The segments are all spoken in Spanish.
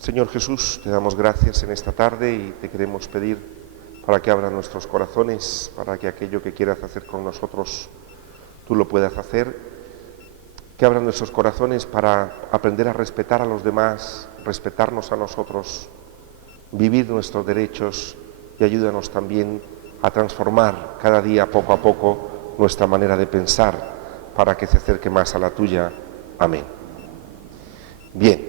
Señor Jesús, te damos gracias en esta tarde y te queremos pedir para que abra nuestros corazones, para que aquello que quieras hacer con nosotros, tú lo puedas hacer, que abran nuestros corazones para aprender a respetar a los demás, respetarnos a nosotros, vivir nuestros derechos y ayúdanos también a transformar cada día poco a poco nuestra manera de pensar para que se acerque más a la tuya. Amén. Bien.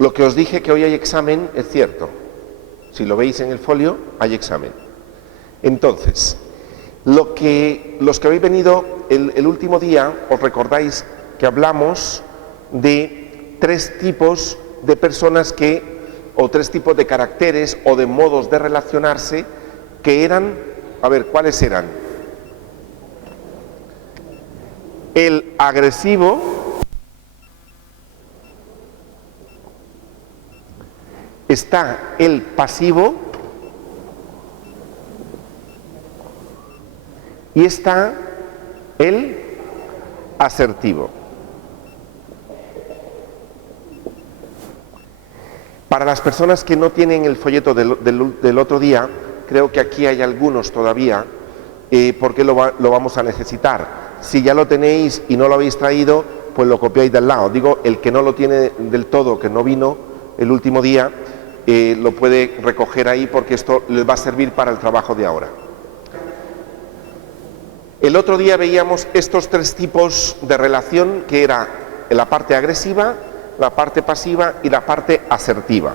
Lo que os dije que hoy hay examen es cierto. Si lo veis en el folio, hay examen. Entonces, los que habéis venido el último día, os recordáis que hablamos de tres tipos de personas o tres tipos de caracteres o de modos de relacionarse que eran, a ver, ¿cuáles eran? El agresivo, está el pasivo y está el asertivo. Para las personas que no tienen el folleto del otro día, creo que aquí hay algunos todavía, porque lo vamos a necesitar. Si ya lo tenéis y no lo habéis traído, pues lo copiáis del lado. Digo, el que no lo tiene del todo, que no vino el último día, lo puede recoger ahí porque esto les va a servir para el trabajo de ahora. El otro día veíamos estos tres tipos de relación, que era la parte agresiva, la parte pasiva y la parte asertiva.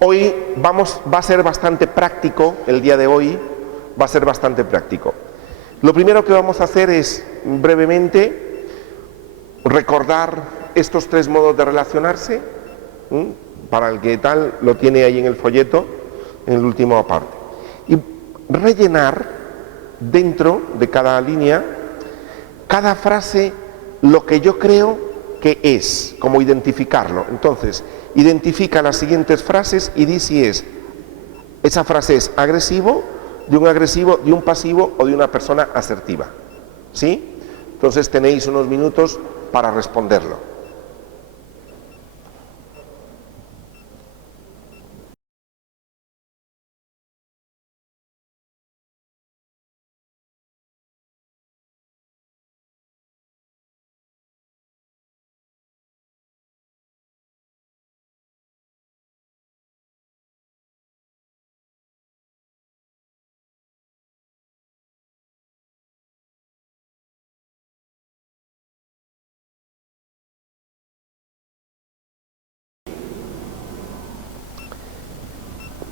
Hoy va a ser bastante práctico, el día de hoy va a ser bastante práctico. Lo primero que vamos a hacer es brevemente recordar estos tres modos de relacionarse. Para el que tal lo tiene ahí en el folleto, en el último aparte. Y rellenar dentro de cada línea, cada frase, lo que yo creo que es, como identificarlo. Entonces, identifica las siguientes frases y di si esa frase es agresivo, de un pasivo o de una persona asertiva. ¿Sí? Entonces tenéis unos minutos para responderlo.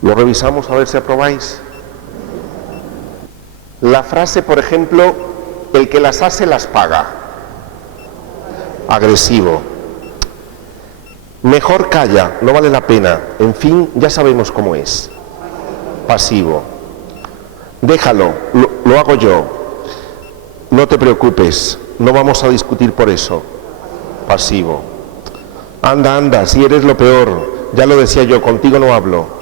Lo revisamos a ver si aprobáis. La frase, por ejemplo, el que las hace las paga. Agresivo. Mejor calla, no vale la pena. En fin, ya sabemos cómo es. Pasivo. Déjalo, lo hago yo. No te preocupes, no vamos a discutir por eso. Pasivo. Anda, anda, si eres lo peor. Ya lo decía yo, contigo no hablo.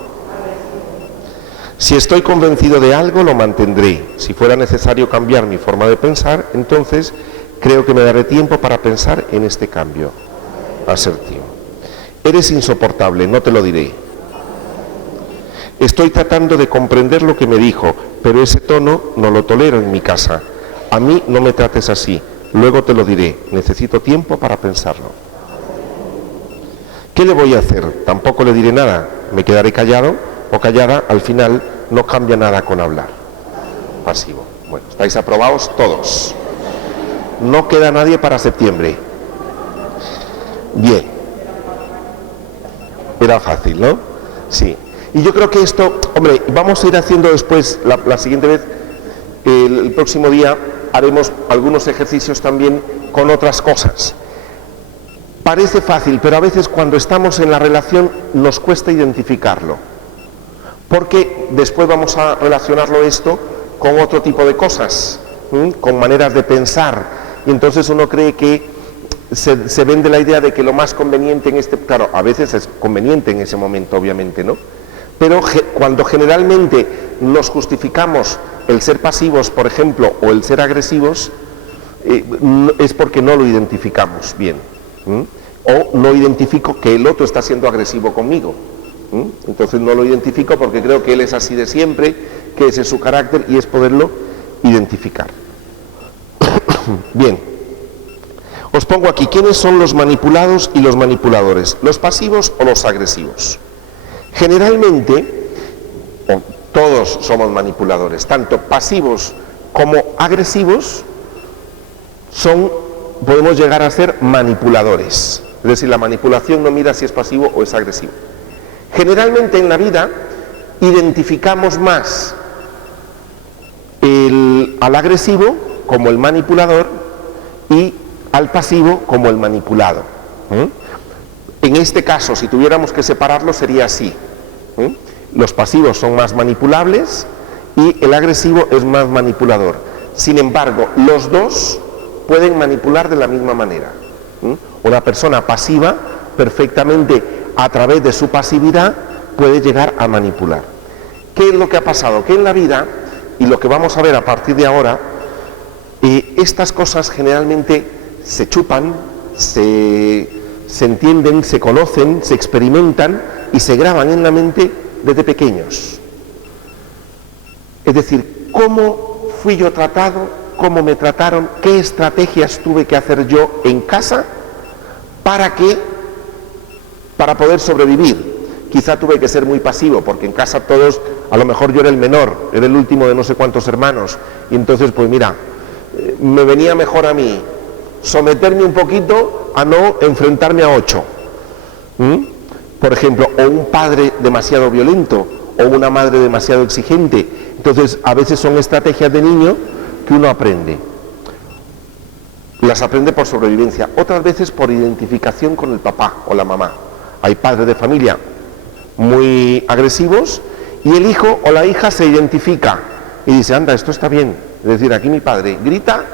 Si estoy convencido de algo, lo mantendré. Si fuera necesario cambiar mi forma de pensar, entonces creo que me daré tiempo para pensar en este cambio. Asertivo. Eres insoportable, no te lo diré. Estoy tratando de comprender lo que me dijo, pero ese tono no lo tolero en mi casa. A mí no me trates así, luego te lo diré. Necesito tiempo para pensarlo. ¿Qué le voy a hacer? Tampoco le diré nada. Me quedaré callado o callada, al final no cambia nada con hablar. Pasivo. Bueno, estáis aprobados todos. No queda nadie para septiembre. Bien. Era fácil, ¿no? Sí. Y yo creo que esto, hombre, vamos a ir haciendo después, la siguiente vez, el próximo día, haremos algunos ejercicios también con otras cosas. Parece fácil, pero a veces cuando estamos en la relación nos cuesta identificarlo. Porque después vamos a relacionarlo esto con otro tipo de cosas, con maneras de pensar. Y entonces uno cree que se vende la idea de que lo más conveniente en claro, a veces es conveniente en ese momento, obviamente, ¿no? Pero cuando generalmente nos justificamos el ser pasivos, por ejemplo, o el ser agresivos, es porque no lo identificamos bien. o no identifico que el otro está siendo agresivo conmigo. Entonces no lo identifico porque creo que él es así de siempre, que ese es su carácter, y es poderlo identificar. Bien, os pongo aquí, ¿quiénes son los manipulados y los manipuladores? ¿Los pasivos o los agresivos? Generalmente, todos somos manipuladores, tanto pasivos como agresivos podemos llegar a ser manipuladores. Es decir, la manipulación no mira si es pasivo o es agresivo. Generalmente en la vida identificamos más al agresivo como el manipulador y al pasivo como el manipulado. En este caso, si tuviéramos que separarlo, sería así. Los pasivos son más manipulables y el agresivo es más manipulador. Sin embargo, los dos pueden manipular de la misma manera. Una persona pasiva perfectamente, a través de su pasividad, puede llegar a manipular. ¿Qué es lo que ha pasado? Que en la vida, y lo que vamos a ver a partir de ahora, estas cosas generalmente se chupan, se entienden, se conocen, se experimentan y se graban en la mente desde pequeños. Es decir, ¿cómo fui yo tratado? ¿Cómo me trataron? ¿Qué estrategias tuve que hacer yo en casa para poder sobrevivir? Quizá tuve que ser muy pasivo, porque en casa todos, a lo mejor yo era el menor, era el último de no sé cuántos hermanos, y entonces pues mira, me venía mejor a mí someterme un poquito a no enfrentarme a 8. Por ejemplo, o un padre demasiado violento, o una madre demasiado exigente. Entonces, a veces son estrategias de niño que uno aprende. Las aprende por sobrevivencia, otras veces por identificación con el papá o la mamá. Hay padres de familia muy agresivos y el hijo o la hija se identifica y dice, anda, esto está bien. Es decir, aquí mi padre grita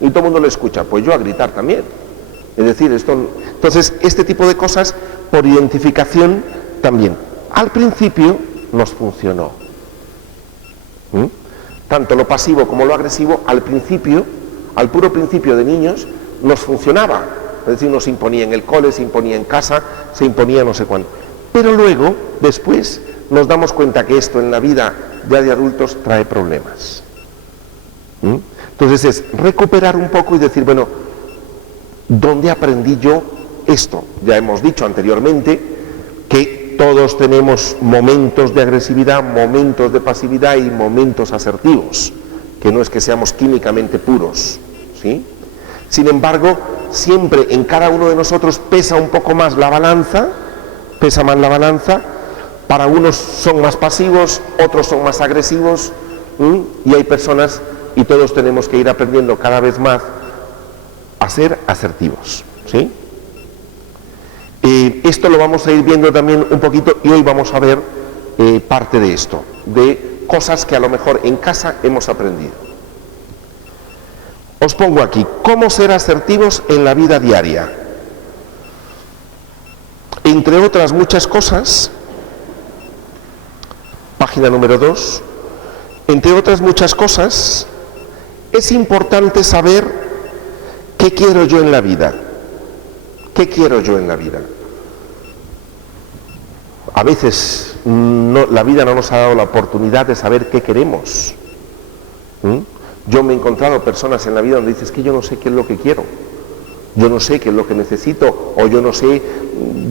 y todo el mundo lo escucha, pues yo a gritar también. Es decir, entonces este tipo de cosas por identificación también. Al principio nos funcionó. Tanto lo pasivo como lo agresivo, al principio, al puro principio de niños, nos funcionaba. Es decir, nos imponía en el cole, se imponía en casa, se imponía no sé cuánto. Pero luego, después, nos damos cuenta que esto en la vida ya de adultos trae problemas. Entonces es recuperar un poco y decir, bueno, ¿dónde aprendí yo esto? Ya hemos dicho anteriormente que todos tenemos momentos de agresividad, momentos de pasividad y momentos asertivos, que no es que seamos químicamente puros, ¿sí? Sin embargo, siempre en cada uno de nosotros pesa un poco más la balanza, para unos son más pasivos, otros son más agresivos, y hay personas, y todos tenemos que ir aprendiendo cada vez más a ser asertivos, ¿sí? Esto lo vamos a ir viendo también un poquito y hoy vamos a ver parte de esto, de cosas que a lo mejor en casa hemos aprendido. Os pongo aquí, ¿cómo ser asertivos en la vida diaria? Entre otras muchas cosas, página número 2, entre otras muchas cosas, es importante saber qué quiero yo en la vida. ¿Qué quiero yo en la vida? A veces la vida no nos ha dado la oportunidad de saber qué queremos. Yo me he encontrado personas en la vida donde dices que yo no sé qué es lo que quiero, yo no sé qué es lo que necesito, o yo no sé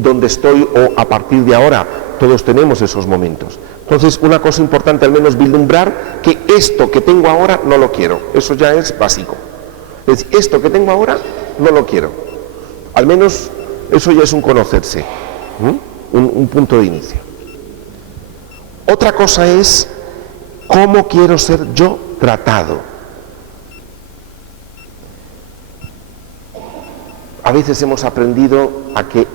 dónde estoy, o a partir de ahora. Todos tenemos esos momentos. Entonces, una cosa importante, al menos vislumbrar que esto que tengo ahora no lo quiero. Eso ya es básico. Es decir, esto que tengo ahora no lo quiero. Al menos eso ya es un conocerse, un punto de inicio. Otra cosa es cómo quiero ser yo tratado. A veces hemos aprendido a que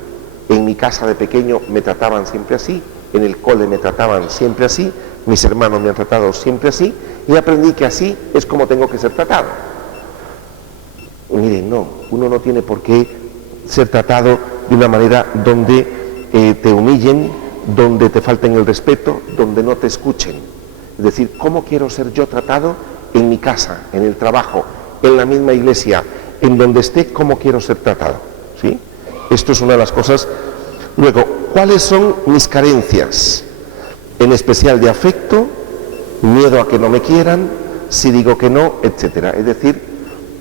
en mi casa de pequeño me trataban siempre así, en el cole me trataban siempre así, mis hermanos me han tratado siempre así, y aprendí que así es como tengo que ser tratado. Miren, no, uno no tiene por qué ser tratado de una manera donde te humillen, donde te falten el respeto, donde no te escuchen. Es decir, ¿cómo quiero ser yo tratado en mi casa, en el trabajo, en la misma iglesia, en donde esté, cómo quiero ser tratado? ¿Sí? Esto es una de las cosas. Luego, ¿cuáles son mis carencias? En especial de afecto, miedo a que no me quieran, si digo que no, etcétera. Es decir,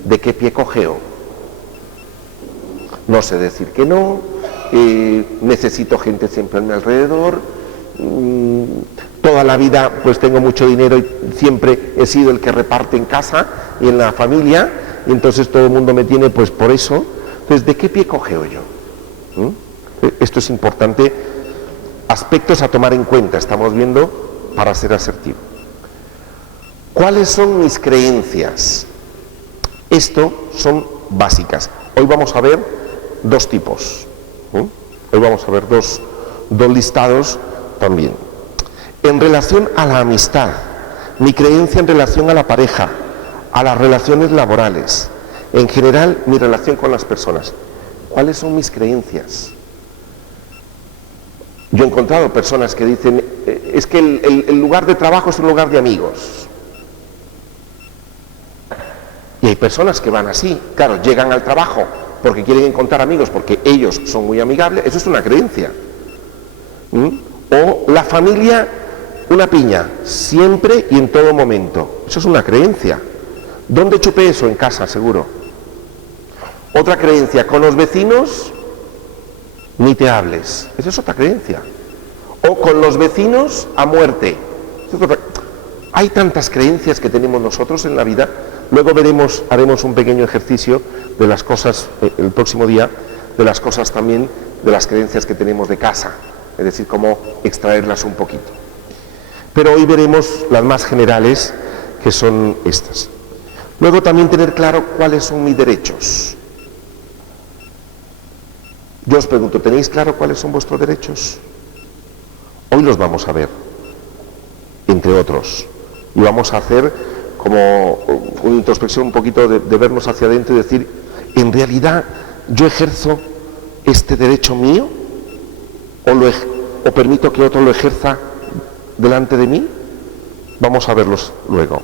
¿de qué pie cojeo? No sé decir que no, necesito gente siempre a mi alrededor, toda la vida pues tengo mucho dinero y siempre he sido el que reparte en casa y en la familia, y entonces todo el mundo me tiene pues por eso. Entonces, ¿de qué pie cojeo yo? Esto es importante, aspectos a tomar en cuenta, estamos viendo, para ser asertivo. ¿Cuáles son mis creencias? Esto son básicas. Hoy vamos a ver dos tipos. Hoy vamos a ver dos listados también. En relación a la amistad, mi creencia en relación a la pareja, a las relaciones laborales, en general mi relación con las personas. ¿Cuáles son mis creencias? Yo he encontrado personas que dicen, es que el lugar de trabajo es un lugar de amigos. Y hay personas que van así, claro, llegan al trabajo porque quieren encontrar amigos, porque ellos son muy amigables, eso es una creencia. O la familia, una piña, siempre y en todo momento, eso es una creencia. ¿Dónde chupé eso? En casa, seguro. Otra creencia, con los vecinos, ni te hables, esa es otra creencia. O con los vecinos, a muerte. Hay tantas creencias que tenemos nosotros en la vida. Luego haremos un pequeño ejercicio de las cosas, el próximo día, de las cosas también, de las creencias que tenemos de casa, es decir, cómo extraerlas un poquito. Pero hoy veremos las más generales, que son estas. Luego también tener claro cuáles son mis derechos. Yo os pregunto, ¿tenéis claro cuáles son vuestros derechos? Hoy los vamos a ver, entre otros, y vamos a hacer como una introspección un poquito de vernos hacia adentro y decir, ¿en realidad yo ejerzo este derecho mío? ¿O permito que otro lo ejerza delante de mí? Vamos a verlos luego.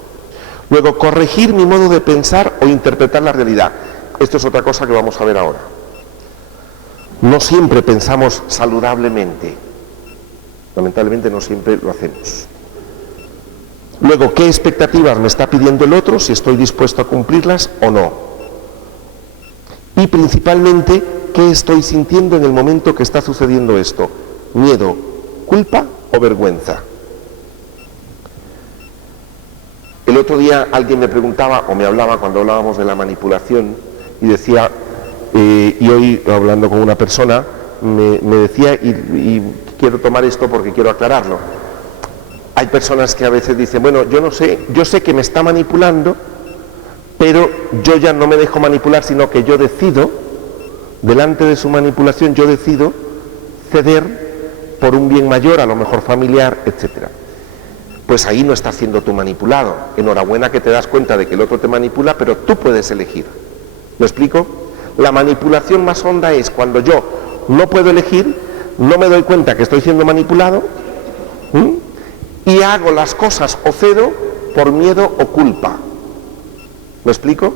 Luego, corregir mi modo de pensar o interpretar la realidad. Esto es otra cosa que vamos a ver ahora. No siempre pensamos saludablemente. Lamentablemente no siempre lo hacemos. Luego, ¿qué expectativas me está pidiendo el otro? Si estoy dispuesto a cumplirlas o no. Y principalmente, ¿qué estoy sintiendo en el momento que está sucediendo esto? ¿Miedo, culpa o vergüenza? El otro día alguien me preguntaba o me hablaba cuando hablábamos de la manipulación y decía, y hoy hablando con una persona, me decía, y quiero tomar esto porque quiero aclararlo. Hay personas que a veces dicen, bueno, yo sé que me está manipulando, pero yo ya no me dejo manipular, sino que yo decido, delante de su manipulación, yo decido ceder por un bien mayor, a lo mejor familiar, etcétera. Pues ahí no estás siendo tú manipulado. Enhorabuena que te das cuenta de que el otro te manipula, pero tú puedes elegir. ¿Me explico? La manipulación más honda es cuando yo no puedo elegir, no me doy cuenta que estoy siendo manipulado, y hago las cosas o cedo por miedo o culpa. ¿Me explico?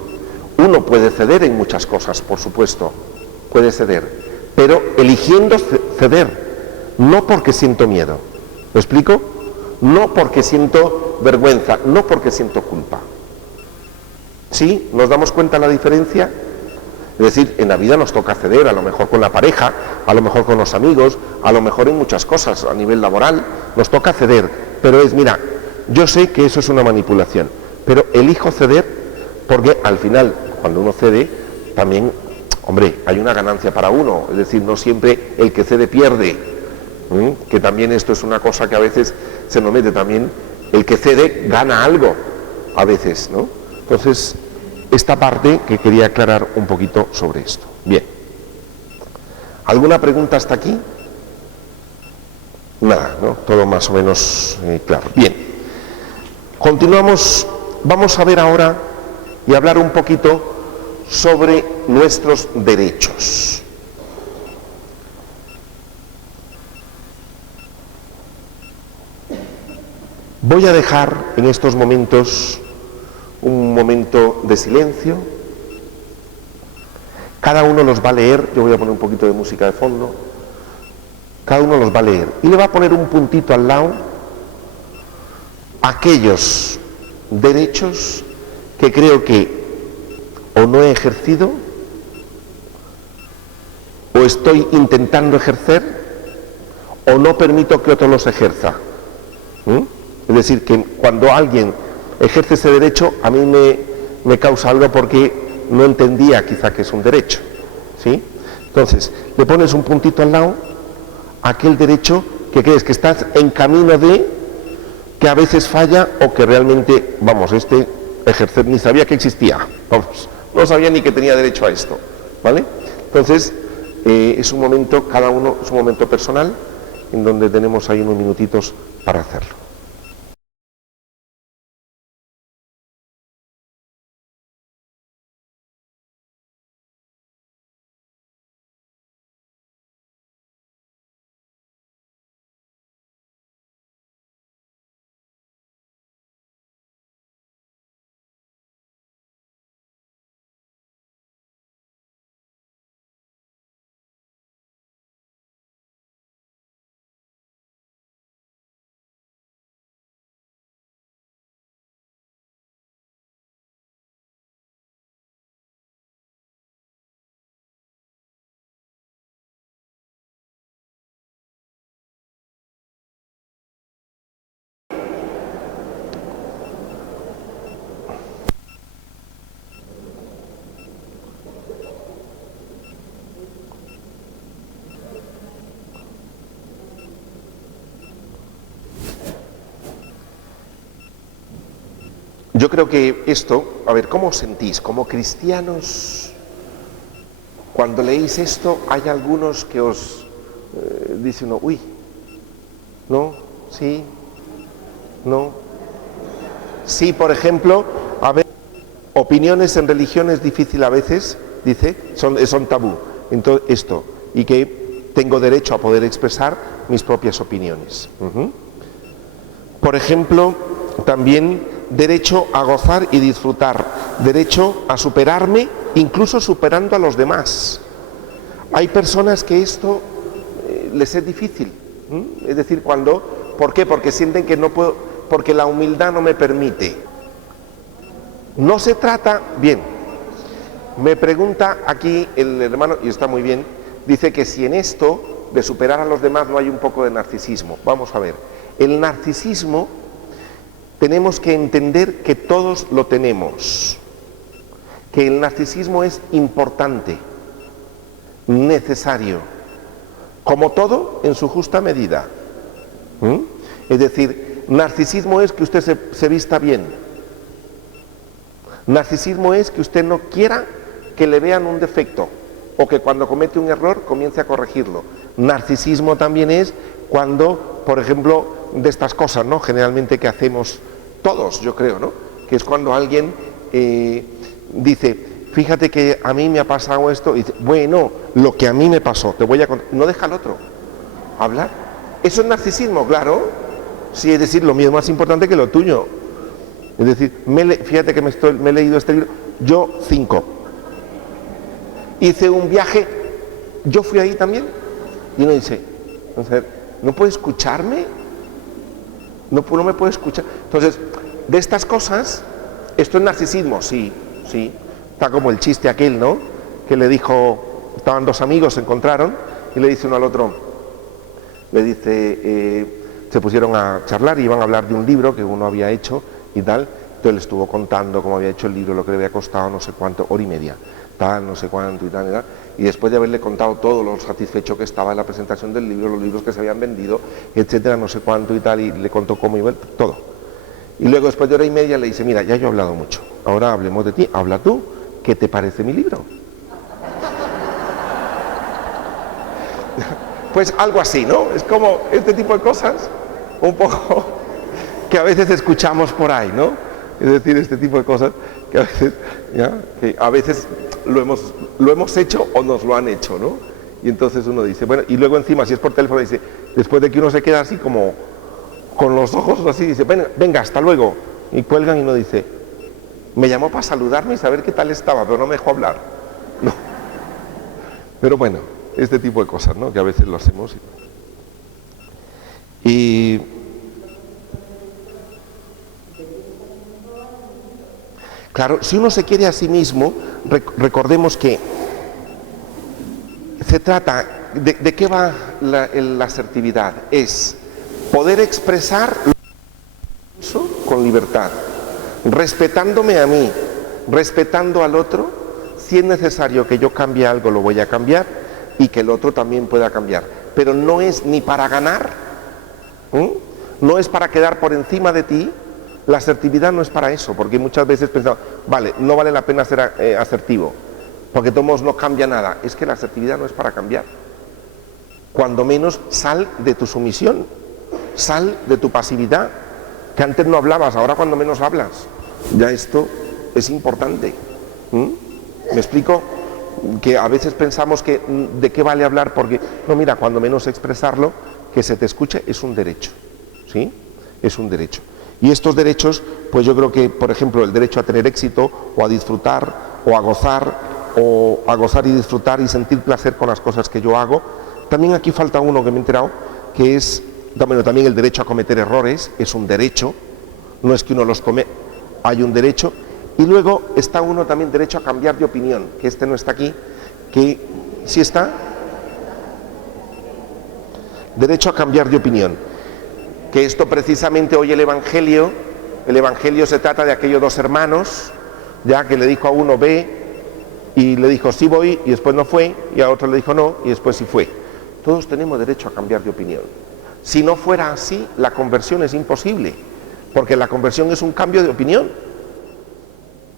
Uno puede ceder en muchas cosas, por supuesto, puede ceder, pero eligiendo ceder, no porque siento miedo. ¿Me explico? No porque siento vergüenza, no porque siento culpa. ¿Sí? ¿Nos damos cuenta de la diferencia? Es decir, en la vida nos toca ceder, a lo mejor con la pareja, a lo mejor con los amigos, a lo mejor en muchas cosas, a nivel laboral, nos toca ceder, pero es, mira, yo sé que eso es una manipulación, pero elijo ceder porque al final, cuando uno cede, también, hombre, hay una ganancia para uno, es decir, no siempre el que cede pierde, que también esto es una cosa que a veces se nos mete también, el que cede gana algo, a veces, ¿no? Entonces, esta parte que quería aclarar un poquito sobre esto. Bien. ¿Alguna pregunta hasta aquí? Nada, ¿no? Todo más o menos claro. Bien. Continuamos. Vamos a ver ahora y hablar un poquito sobre nuestros derechos. Voy a dejar en estos momentos un momento de silencio Cada uno los va a leer, yo voy a poner un poquito de música de fondo, cada uno los va a leer y le va a poner un puntito al lado aquellos derechos que creo que o no he ejercido o estoy intentando ejercer o no permito que otro los ejerza. Es decir, que cuando alguien ejerce ese derecho a mí me causa algo porque no entendía quizá que es un derecho, ¿sí? Entonces, le pones un puntito al lado a aquel derecho que crees que estás en camino de, que a veces falla o que realmente, vamos, ejercer ni sabía que existía, vamos, no sabía ni que tenía derecho a esto, ¿vale? Entonces, es un momento, cada uno es un momento personal en donde tenemos ahí unos minutitos para hacerlo. Yo creo que esto, a ver, ¿cómo os sentís? Como cristianos, cuando leéis esto, hay algunos que os dicen, uy, no, sí, no. Sí, por ejemplo, a ver, opiniones en religión es difícil a veces, dice, son tabú. Entonces, esto, y que tengo derecho a poder expresar mis propias opiniones. Por ejemplo, también derecho a gozar y disfrutar, derecho a superarme, incluso superando a los demás. Hay personas que esto les es difícil, es decir, ¿por qué? Porque sienten que no puedo, porque la humildad no me permite. No se trata, bien, me pregunta aquí el hermano, y está muy bien, dice que si en esto de superar a los demás no hay un poco de narcisismo. Vamos a ver, el narcisismo tenemos que entender que todos lo tenemos, que el narcisismo es importante, necesario, como todo en su justa medida. Es decir, narcisismo es que usted se vista bien, narcisismo es que usted no quiera que le vean un defecto o que cuando comete un error comience a corregirlo. Narcisismo también es cuando, por ejemplo, de estas cosas, ¿no? Generalmente que hacemos todos, yo creo, ¿no? Que es cuando alguien dice, fíjate que a mí me ha pasado esto, y dice, bueno, lo que a mí me pasó, te voy a contar, no deja al otro hablar. Eso es narcisismo, claro. Sí, es decir, lo mío es más importante que lo tuyo. Es decir, fíjate que me he leído este libro, yo 5. Hice un viaje, yo fui ahí también. Y uno dice, ¿no puede escucharme? No me puede escuchar. Entonces, de estas cosas, esto es narcisismo, sí. Está como el chiste aquel, ¿no? Que le dijo, estaban dos amigos, se encontraron, y le dice uno al otro, le dice, se pusieron a charlar y iban a hablar de un libro que uno había hecho y tal. Entonces le estuvo contando cómo había hecho el libro, lo que le había costado, no sé cuánto, hora y media, tal, no sé cuánto y tal, y tal. Y después de haberle contado todo lo satisfecho que estaba en la presentación del libro, los libros que se habían vendido, etcétera, no sé cuánto y tal, y le contó cómo iba, todo. Y luego después de hora y media le dice, mira, ya yo he hablado mucho, ahora hablemos de ti, habla tú, ¿qué te parece mi libro? Pues algo así, ¿no? Es como este tipo de cosas, un poco, que a veces escuchamos por ahí, ¿no? Es decir, este tipo de cosas que a veces lo hemos hecho o nos lo han hecho, ¿no? Y entonces uno dice, bueno, y luego encima, si es por teléfono, dice, después de que uno se queda así como con los ojos así, dice, venga, hasta luego. Y cuelgan y uno dice, me llamó para saludarme y saber qué tal estaba, pero no me dejó hablar. No. Pero bueno, este tipo de cosas, ¿no? Que a veces lo hacemos. Y claro, si uno se quiere a sí mismo, recordemos que se trata, ¿de qué va la asertividad? Es poder expresar lo que pienso con libertad, respetándome a mí, respetando al otro. Si es necesario que yo cambie algo, lo voy a cambiar, y que el otro también pueda cambiar. Pero no es ni para ganar, no es para quedar por encima de ti. La asertividad no es para eso, porque muchas veces pensamos, vale, no vale la pena ser asertivo, porque de todos modos no cambia nada. Es que la asertividad no es para cambiar. Cuando menos, sal de tu sumisión, sal de tu pasividad, que antes no hablabas, ahora cuando menos hablas. Ya esto es importante. ¿Me explico? Que a veces pensamos que de qué vale hablar, porque, no, mira, cuando menos expresarlo, que se te escuche, es un derecho, ¿sí? Es un derecho. Y estos derechos, pues yo creo que, por ejemplo, el derecho a tener éxito, o a disfrutar, o a gozar y disfrutar y sentir placer con las cosas que yo hago. También aquí falta uno que me he enterado, que es, bueno, también el derecho a cometer errores, es un derecho, no es que uno los cometa, hay un derecho. Y luego está uno también, derecho a cambiar de opinión, que este no está aquí, que sí está, derecho a cambiar de opinión, que esto precisamente hoy el Evangelio se trata de aquellos dos hermanos, ya que le dijo a uno ve, y le dijo sí voy, y después no fue, y a otro le dijo no, y después sí fue. Todos tenemos derecho a cambiar de opinión. Si no fuera así, la conversión es imposible, porque la conversión es un cambio de opinión.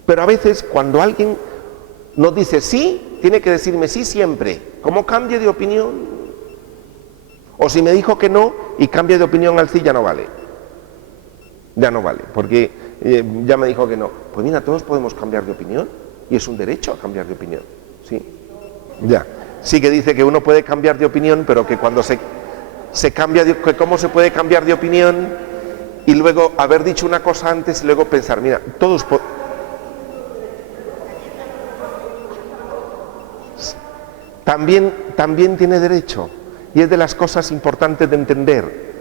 Pero a veces cuando alguien nos dice sí, tiene que decirme sí siempre. ¿Cómo cambie de opinión? O si me dijo que no y cambia de opinión al sí, ya no vale. Ya no vale, porque ya me dijo que no. Pues mira, todos podemos cambiar de opinión y es un derecho a cambiar de opinión. ¿Sí? Ya. Sí que dice que uno puede cambiar de opinión, pero que cuando se cambia que cómo se puede cambiar de opinión y luego haber dicho una cosa antes y luego pensar, mira, todos también tiene derecho, y es de las cosas importantes de entender.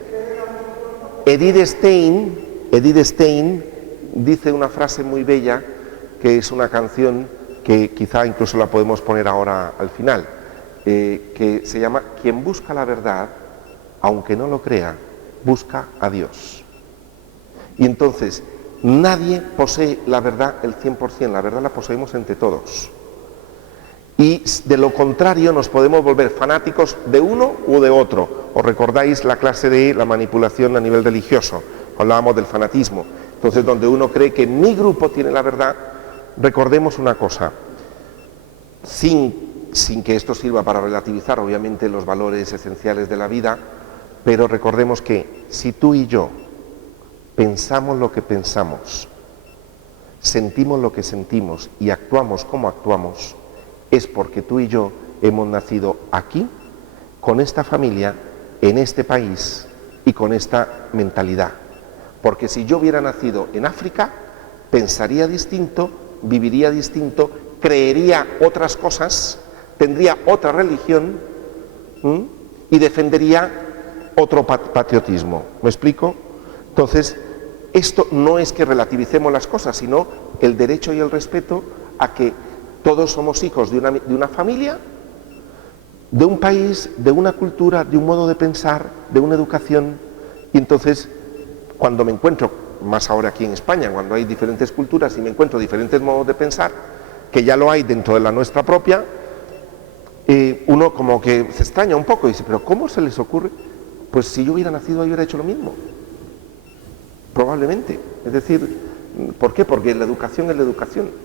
Edith Stein dice una frase muy bella, que es una canción que quizá incluso la podemos poner ahora al final, que se llama: quien busca la verdad, aunque no lo crea, busca a Dios. Y entonces, nadie posee la verdad el 100%, la verdad la poseemos entre todos. Y de lo contrario nos podemos volver fanáticos de uno u de otro. ¿Os recordáis la clase de la manipulación a nivel religioso? Hablábamos del fanatismo. Entonces, donde uno cree que mi grupo tiene la verdad, recordemos una cosa, sin que esto sirva para relativizar obviamente los valores esenciales de la vida, pero recordemos que si tú y yo pensamos lo que pensamos, sentimos lo que sentimos y actuamos como actuamos, es porque tú y yo hemos nacido aquí, con esta familia, en este país y con esta mentalidad. Porque si yo hubiera nacido en África, pensaría distinto, viviría distinto, creería otras cosas, tendría otra religión y defendería otro patriotismo. ¿Me explico? Entonces, esto no es que relativicemos las cosas, sino el derecho y el respeto a que todos somos hijos de una familia, de un país, de una cultura, de un modo de pensar, de una educación. Y entonces, cuando me encuentro, más ahora aquí en España, cuando hay diferentes culturas y me encuentro diferentes modos de pensar, que ya lo hay dentro de la nuestra propia, uno como que se extraña un poco y dice, pero ¿cómo se les ocurre? Pues si yo hubiera nacido ahí hubiera hecho lo mismo. Probablemente. Es decir, ¿por qué? Porque la educación es la educación.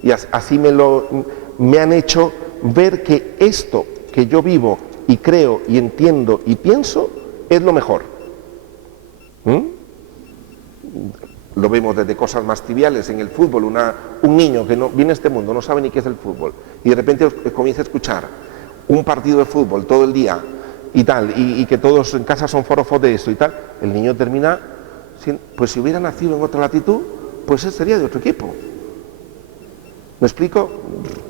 Y así me han hecho ver que esto que yo vivo y creo y entiendo y pienso es lo mejor. Lo vemos desde cosas más triviales en el fútbol. Un niño que no viene a este mundo, no sabe ni qué es el fútbol, y de repente comienza a escuchar un partido de fútbol todo el día y tal, y que todos en casa son forofos de esto y tal, el niño termina, pues si hubiera nacido en otra latitud, pues él sería de otro equipo. ¿Me explico?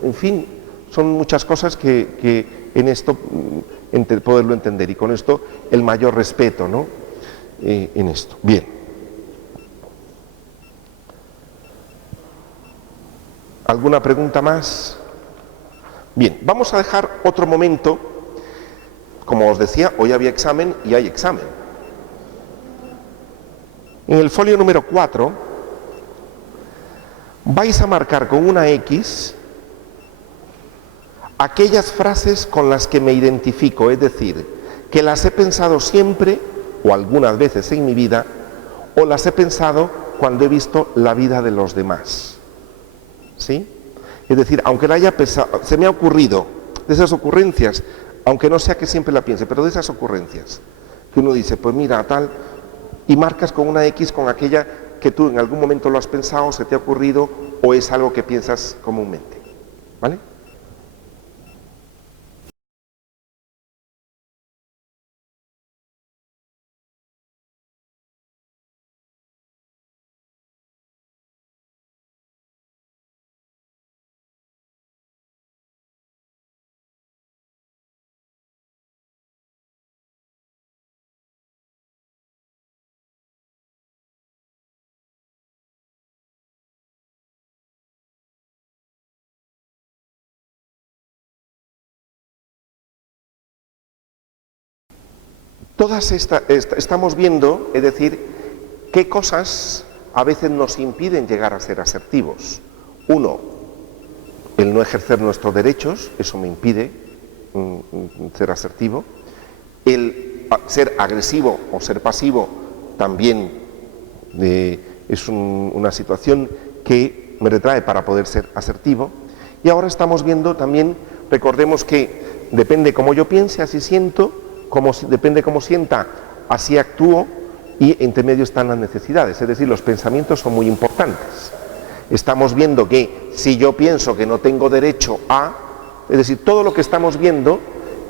En fin, Son muchas cosas que en esto poderlo entender, y con esto el mayor respeto, ¿no? En esto. Bien. ¿Alguna pregunta más? Bien, vamos a dejar otro momento. Como os decía, hoy había examen y hay examen. En el folio número 4 vais a marcar con una X aquellas frases con las que me identifico, es decir, que las he pensado siempre o algunas veces en mi vida, o las he pensado cuando he visto la vida de los demás. ¿Sí? Es decir, aunque la haya pensado, se me ha ocurrido, de esas ocurrencias, aunque no sea que siempre la piense, pero de esas ocurrencias, que uno dice, pues mira, tal, y marcas con una X con aquella que tú en algún momento lo has pensado, se te ha ocurrido, o es algo que piensas comúnmente. ¿Vale? Estamos viendo, es decir, qué cosas a veces nos impiden llegar a ser asertivos. Uno, el no ejercer nuestros derechos, eso me impide ser asertivo. El ser agresivo o ser pasivo también es una situación que me retrae para poder ser asertivo. Y ahora estamos viendo también, recordemos que depende cómo yo piense, así siento, depende cómo sienta, así actúo, y entre medio están las necesidades, es decir, los pensamientos son muy importantes. Estamos viendo que si yo pienso que no tengo derecho a, es decir, todo lo que estamos viendo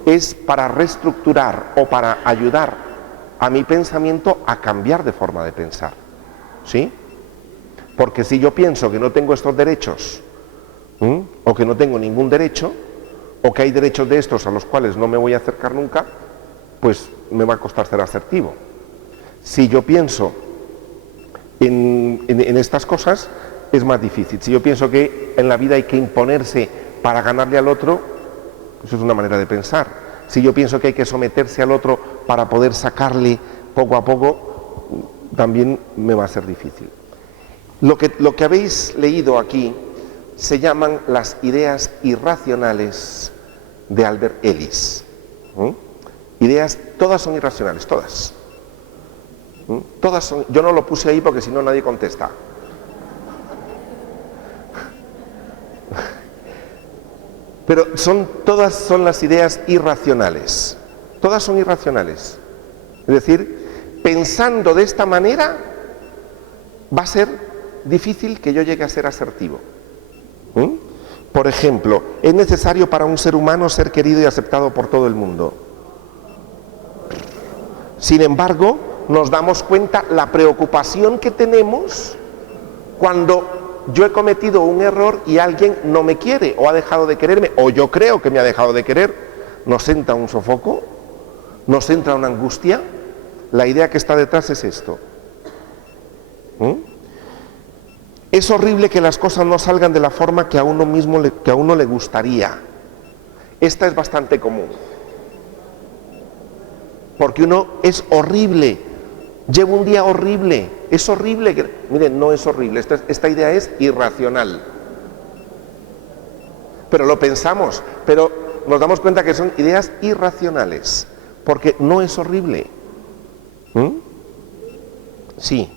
es para reestructurar o para ayudar a mi pensamiento a cambiar de forma de pensar, ¿sí? Porque si yo pienso que no tengo estos derechos, o que no tengo ningún derecho, o que hay derechos de estos a los cuales no me voy a acercar nunca, pues me va a costar ser asertivo. Si yo pienso en estas cosas, es más difícil. Si yo pienso que en la vida hay que imponerse para ganarle al otro, eso es una manera de pensar. Si yo pienso que hay que someterse al otro para poder sacarle poco a poco, también me va a ser difícil. Lo que habéis leído aquí se llaman las ideas irracionales de Albert Ellis. Ideas, todas son irracionales, todas. Todas son, yo no lo puse ahí porque si no nadie contesta. Pero todas son las ideas irracionales. Todas son irracionales. Es decir, pensando de esta manera, va a ser difícil que yo llegue a ser asertivo. Por ejemplo, es necesario para un ser humano ser querido y aceptado por todo el mundo. Sin embargo, nos damos cuenta la preocupación que tenemos cuando yo he cometido un error y alguien no me quiere o ha dejado de quererme, o yo creo que me ha dejado de querer. Nos entra un sofoco, nos entra una angustia. La idea que está detrás es esto. Es horrible que las cosas no salgan de la forma que a uno mismo que a uno le gustaría. Esta es bastante común. Porque uno es horrible, llevo un día horrible, es horrible. Miren, no es horrible, esta idea es irracional. Pero lo pensamos, pero nos damos cuenta que son ideas irracionales, porque no es horrible. Sí.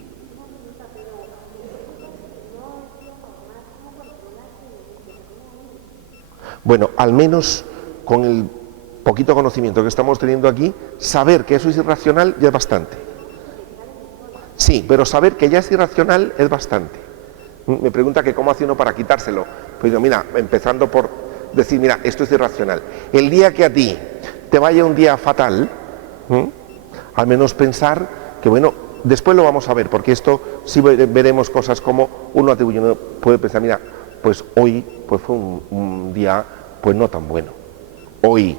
Bueno, al menos con el poquito conocimiento que estamos teniendo aquí, saber que eso es irracional ya es bastante. Sí, pero saber que ya es irracional es bastante. Me pregunta que cómo hace uno para quitárselo. Pues yo, mira, empezando por decir, mira, esto es irracional. El día que a ti te vaya un día fatal, al menos pensar que, bueno, después lo vamos a ver, porque esto sí veremos cosas como uno puede pensar, mira, pues hoy pues fue un día pues no tan bueno. Hoy,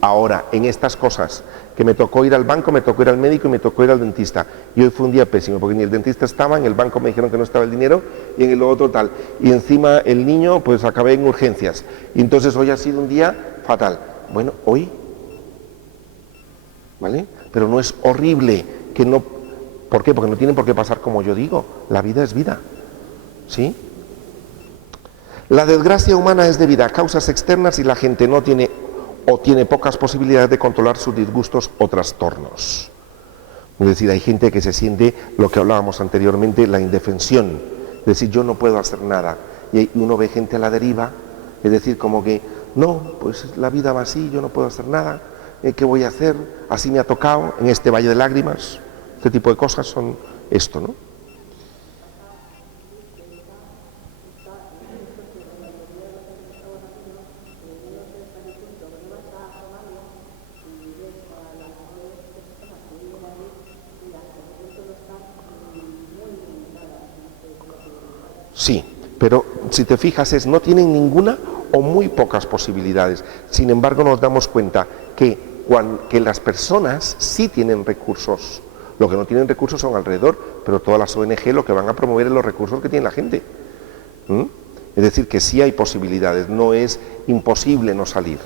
ahora, en estas cosas, que me tocó ir al banco, me tocó ir al médico y me tocó ir al dentista. Y hoy fue un día pésimo, porque ni el dentista estaba, en el banco me dijeron que no estaba el dinero, y en el otro tal. Y encima el niño, pues acabé en urgencias. Y entonces hoy ha sido un día fatal. Bueno, hoy, ¿vale? Pero no es horrible que no... ¿Por qué? Porque no tienen por qué pasar como yo digo. La vida es vida, ¿sí? La desgracia humana es debido a causas externas y la gente no tiene o tiene pocas posibilidades de controlar sus disgustos o trastornos. Es decir, hay gente que se siente, lo que hablábamos anteriormente, la indefensión. Es decir, yo no puedo hacer nada. Y uno ve gente a la deriva, es decir, como que, no, pues la vida va así, yo no puedo hacer nada. ¿Qué voy a hacer? Así me ha tocado en este valle de lágrimas. Este tipo de cosas son esto, ¿no? Sí, pero si te fijas no tienen ninguna o muy pocas posibilidades. Sin embargo, nos damos cuenta que las personas sí tienen recursos. Lo que no tienen recursos son alrededor, pero todas las ONG lo que van a promover es los recursos que tiene la gente. Es decir, que sí hay posibilidades, no es imposible no salir.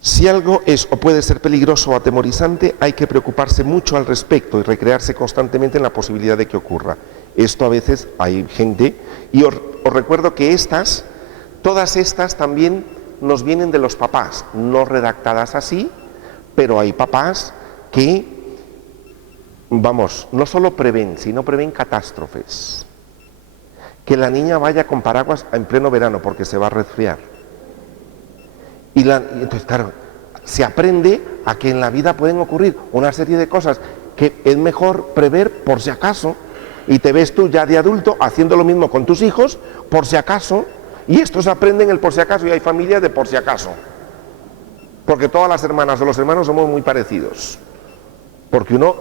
Si algo es o puede ser peligroso o atemorizante, hay que preocuparse mucho al respecto y recrearse constantemente en la posibilidad de que ocurra. Esto a veces hay gente, y os recuerdo que todas estas también nos vienen de los papás, no redactadas así, pero hay papás que, vamos, no solo prevén, sino prevén catástrofes. Que la niña vaya con paraguas en pleno verano porque se va a resfriar. Y entonces, claro, se aprende a que en la vida pueden ocurrir una serie de cosas que es mejor prever por si acaso, y te ves tú ya de adulto haciendo lo mismo con tus hijos, por si acaso, y estos aprenden el por si acaso, y hay familias de por si acaso. Porque todas las hermanas o los hermanos somos muy parecidos. Porque uno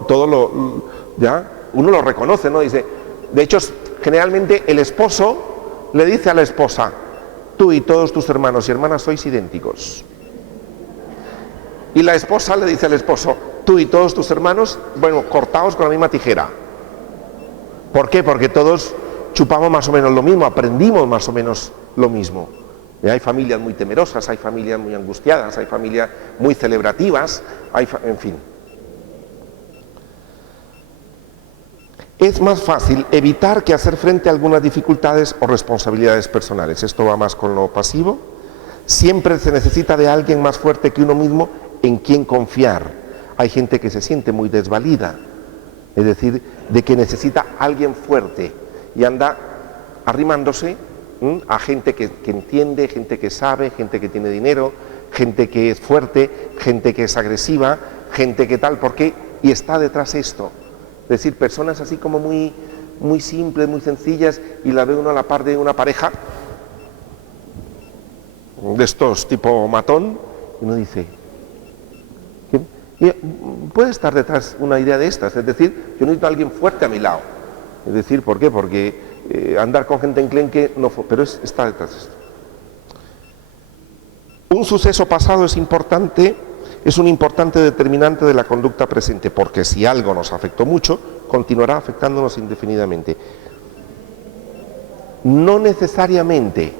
lo reconoce, ¿no? Dice, de hecho, generalmente el esposo le dice a la esposa, tú y todos tus hermanos y hermanas sois idénticos. Y la esposa le dice al esposo, tú y todos tus hermanos, bueno, cortaos con la misma tijera. ¿Por qué? Porque todos chupamos más o menos lo mismo, aprendimos más o menos lo mismo. Hay familias muy temerosas, hay familias muy angustiadas, hay familias muy celebrativas, en fin. Es más fácil evitar que hacer frente a algunas dificultades o responsabilidades personales. Esto va más con lo pasivo. Siempre se necesita de alguien más fuerte que uno mismo en quien confiar. Hay gente que se siente muy desvalida, es decir, de que necesita alguien fuerte y anda arrimándose a gente que entiende, gente que sabe, gente que tiene dinero, gente que es fuerte, gente que es agresiva, gente que tal, ¿por qué? Y está detrás esto. Es decir, personas así como muy, muy simples, muy sencillas, y la ve uno a la par de una pareja de estos tipo matón, y uno dice, puede estar detrás una idea de estas, es decir, yo necesito a alguien fuerte a mi lado. Es decir, ¿por qué? Porque andar con gente enclenque no fue, pero está detrás de esto. Un suceso pasado es un importante determinante de la conducta presente, porque si algo nos afectó mucho, continuará afectándonos indefinidamente. No necesariamente.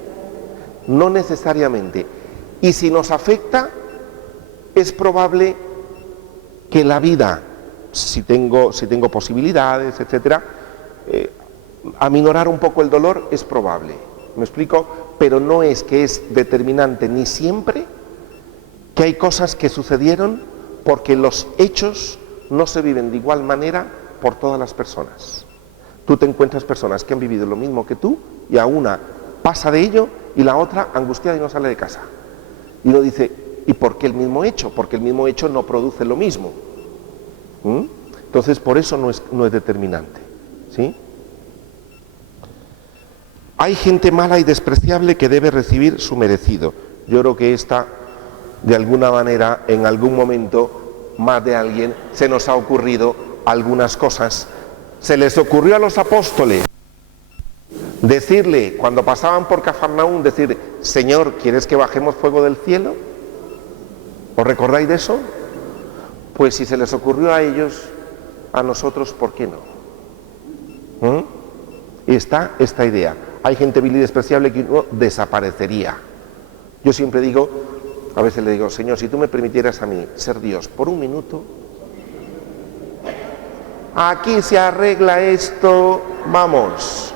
Y si nos afecta, es probable que la vida, si tengo posibilidades, etcétera, aminorar un poco el dolor es probable. ¿Me explico? Pero no es que es determinante ni siempre, que hay cosas que sucedieron porque los hechos no se viven de igual manera por todas las personas. Tú te encuentras personas que han vivido lo mismo que tú y a una pasa de ello y la otra angustiada y no sale de casa. Y uno dice, ¿y por qué el mismo hecho? Porque el mismo hecho no produce lo mismo. Entonces, por eso no es determinante. ¿Sí? Hay gente mala y despreciable que debe recibir su merecido. Yo creo que de alguna manera, en algún momento, más de alguien, se nos ha ocurrido algunas cosas. Se les ocurrió a los apóstoles Decirle, cuando pasaban por Cafarnaúm, decir, Señor, ¿quieres que bajemos fuego del cielo? ¿Os recordáis de eso? Pues si se les ocurrió a ellos, a nosotros, ¿por qué no? Y está esta idea. Hay gente vil y despreciable que no desaparecería. Yo siempre digo, a veces le digo, Señor, si tú me permitieras a mí ser Dios por un minuto, aquí se arregla esto, vamos,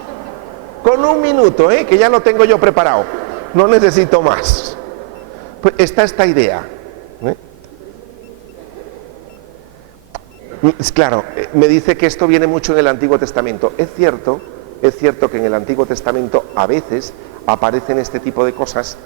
con un minuto, que ya lo tengo yo preparado, no necesito más. Pues está esta idea. Claro, me dice que esto viene mucho en el Antiguo Testamento. Es cierto que en el Antiguo Testamento a veces aparecen este tipo de cosas,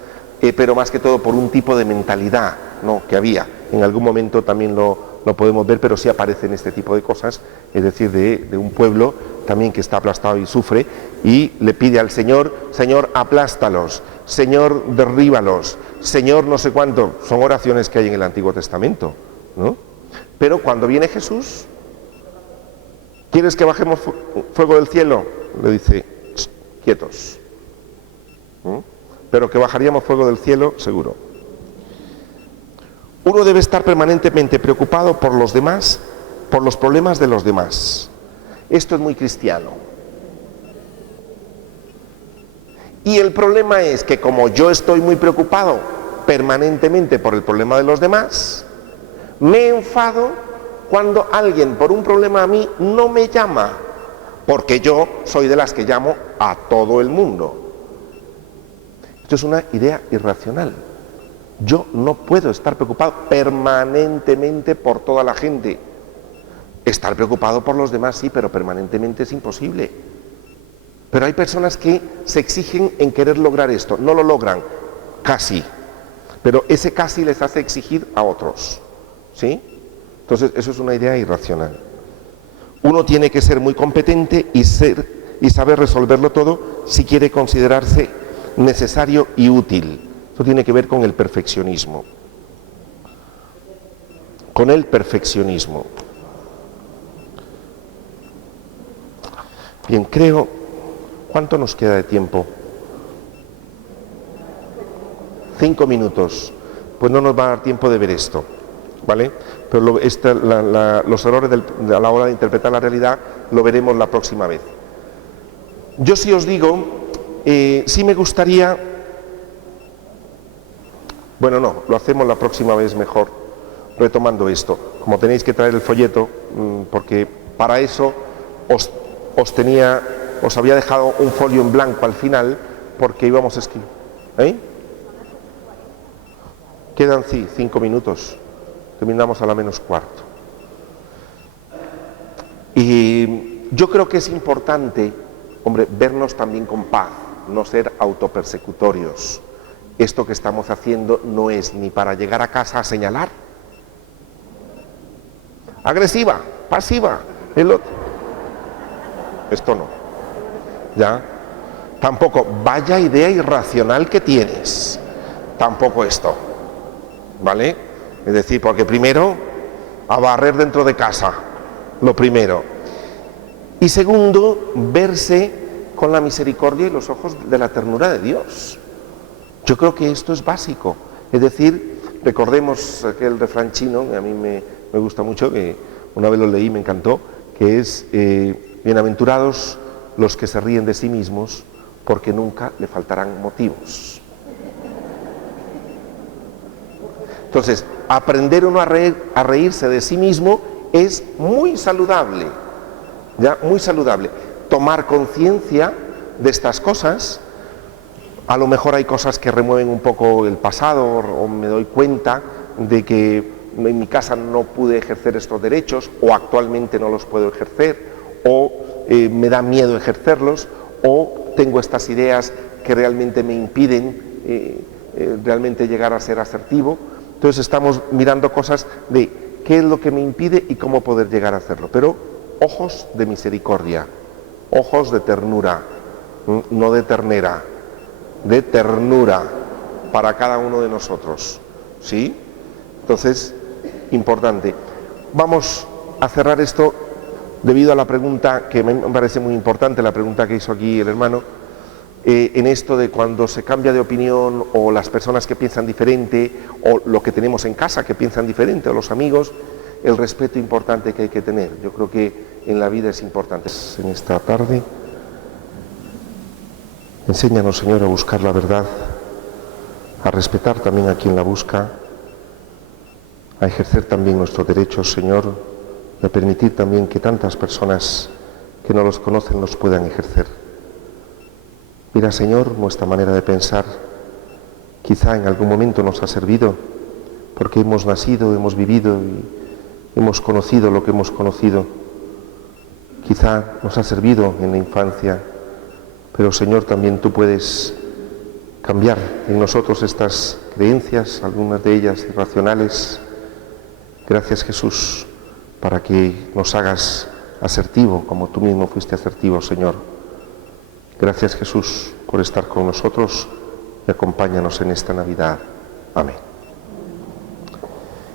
pero más que todo por un tipo de mentalidad, ¿no?, que había. En algún momento también lo podemos ver, pero sí aparecen este tipo de cosas, es decir, de un pueblo también que está aplastado y sufre, y le pide al Señor, Señor, aplástalos, Señor, derríbalos, Señor, no sé cuánto. Son oraciones que hay en el Antiguo Testamento, ¿no? Pero cuando viene Jesús, ¿quieres que bajemos fuego del cielo? Le dice, quietos. Pero que bajaríamos fuego del cielo, seguro. Uno debe estar permanentemente preocupado por los demás, por los problemas de los demás. Esto es muy cristiano. Y el problema es que como yo estoy muy preocupado permanentemente por el problema de los demás, me enfado cuando alguien por un problema a mí no me llama, porque yo soy de las que llamo a todo el mundo. Esto es una idea irracional. Yo no puedo estar preocupado permanentemente por toda la gente. Estar preocupado por los demás sí, pero permanentemente es imposible. Pero hay personas que se exigen en querer lograr esto. No lo logran, casi. Pero ese casi les hace exigir a otros. ¿Sí? Entonces eso es una idea irracional. Uno tiene que ser muy competente y saber resolverlo todo si quiere considerarse necesario y útil. Esto tiene que ver con el perfeccionismo. Con el perfeccionismo. Bien, creo... ¿Cuánto nos queda de tiempo? 5 minutos. Pues no nos va a dar tiempo de ver esto, ¿vale? Pero los errores a la hora de interpretar la realidad lo veremos la próxima vez. Yo sí os digo, sí me gustaría... Bueno, no, lo hacemos la próxima vez mejor, retomando esto. Como tenéis que traer el folleto, porque para eso os había dejado un folio en blanco al final, porque íbamos a escribir. Quedan, sí, 5 minutos. Terminamos a la menos cuarto. Y yo creo que es importante, hombre, vernos también con paz, no ser autopersecutorios. Esto que estamos haciendo no es ni para llegar a casa a señalar. Agresiva, pasiva, el otro. Esto no. ¿Ya? Tampoco, vaya idea irracional que tienes. Tampoco esto. ¿Vale? Es decir, porque primero, a barrer dentro de casa. Lo primero. Y segundo, verse con la misericordia y los ojos de la ternura de Dios. Yo creo que esto es básico. Es decir, recordemos aquel refrán chino, que a mí me gusta mucho, que una vez lo leí y me encantó, que es, bienaventurados los que se ríen de sí mismos, porque nunca le faltarán motivos. Entonces, aprender uno a reírse de sí mismo es muy saludable, ¿ya? Muy saludable. Tomar conciencia de estas cosas. A lo mejor hay cosas que remueven un poco el pasado, o me doy cuenta de que en mi casa no pude ejercer estos derechos, o actualmente no los puedo ejercer, o me da miedo ejercerlos, o tengo estas ideas que realmente me impiden realmente llegar a ser asertivo. Entonces estamos mirando cosas de qué es lo que me impide y cómo poder llegar a hacerlo. Pero ojos de misericordia, ojos de ternura, no de ternera, de ternura para cada uno de nosotros, ¿sí? Entonces, importante. Vamos a cerrar esto debido a la pregunta que me parece muy importante, la pregunta que hizo aquí el hermano, en esto de cuando se cambia de opinión, o las personas que piensan diferente, o lo que tenemos en casa que piensan diferente, o los amigos, el respeto importante que hay que tener. Yo creo que en la vida es importante. En esta tarde, enséñanos, Señor, a buscar la verdad, a respetar también a quien la busca, a ejercer también nuestros derechos, Señor, y a permitir también que tantas personas que no los conocen los puedan ejercer. Mira, Señor, nuestra manera de pensar quizá en algún momento nos ha servido porque hemos nacido, hemos vivido y hemos conocido lo que hemos conocido. Quizá nos ha servido en la infancia, pero Señor, también tú puedes cambiar en nosotros estas creencias, algunas de ellas irracionales. Gracias, Jesús, para que nos hagas asertivo, como tú mismo fuiste asertivo, Señor. Gracias, Jesús, por estar con nosotros y acompáñanos en esta Navidad. Amén.